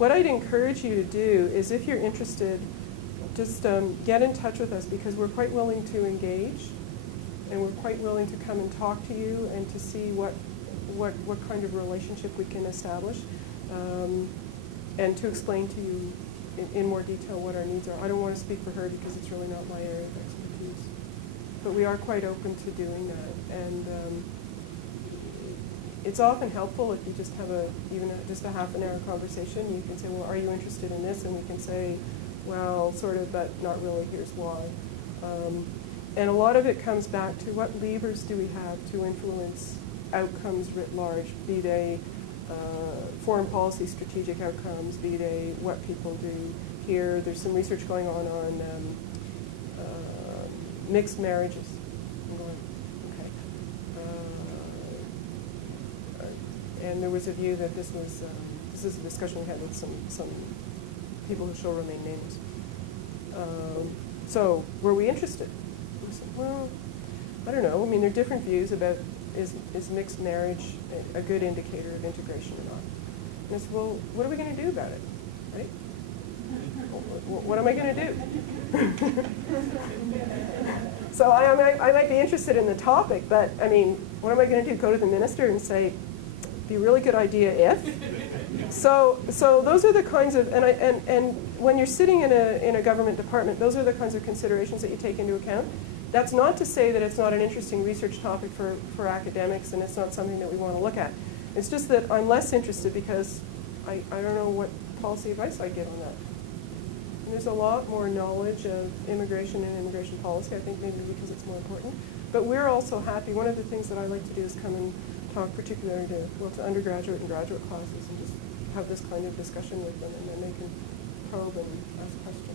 what I'd encourage you to do is, if you're interested, just get in touch with us, because we're quite willing to engage, and we're quite willing to come and talk to you and to see what kind of relationship we can establish, and to explain to you in more detail what our needs are. I don't want to speak for her because it's really not my area of expertise. But we are quite open to doing that. And it's often helpful if you just have just a half an hour conversation. You can say, well, are you interested in this? And we can say, well, sort of, but not really, here's why. And a lot of it comes back to what levers do we have to influence outcomes writ large, be they foreign policy strategic outcomes, be they what people do here. There's some research going on mixed marriages. I'm going, okay. And there was a view that this is a discussion we had with some people who shall remain nameless. So were we interested? We said, well, I don't know. I mean, there are different views about is mixed marriage a good indicator of integration or not? And I said, well, what are we going to do about it, right? What am I going to do? So I might be interested in the topic, but I mean, what am I going to do? Go to the minister and say, it'd be a really good idea if? So those are the kinds of, and when you're sitting in a government department, those are the kinds of considerations that you take into account. That's not to say that it's not an interesting research topic for academics, and it's not something that we want to look at. It's just that I'm less interested because I don't know what policy advice I'd give on that. And there's a lot more knowledge of immigration and immigration policy, I think maybe because it's more important. But we're also happy. One of the things that I like to do is come and talk particularly to undergraduate and graduate classes and just have this kind of discussion with them, and then they can probe and ask questions.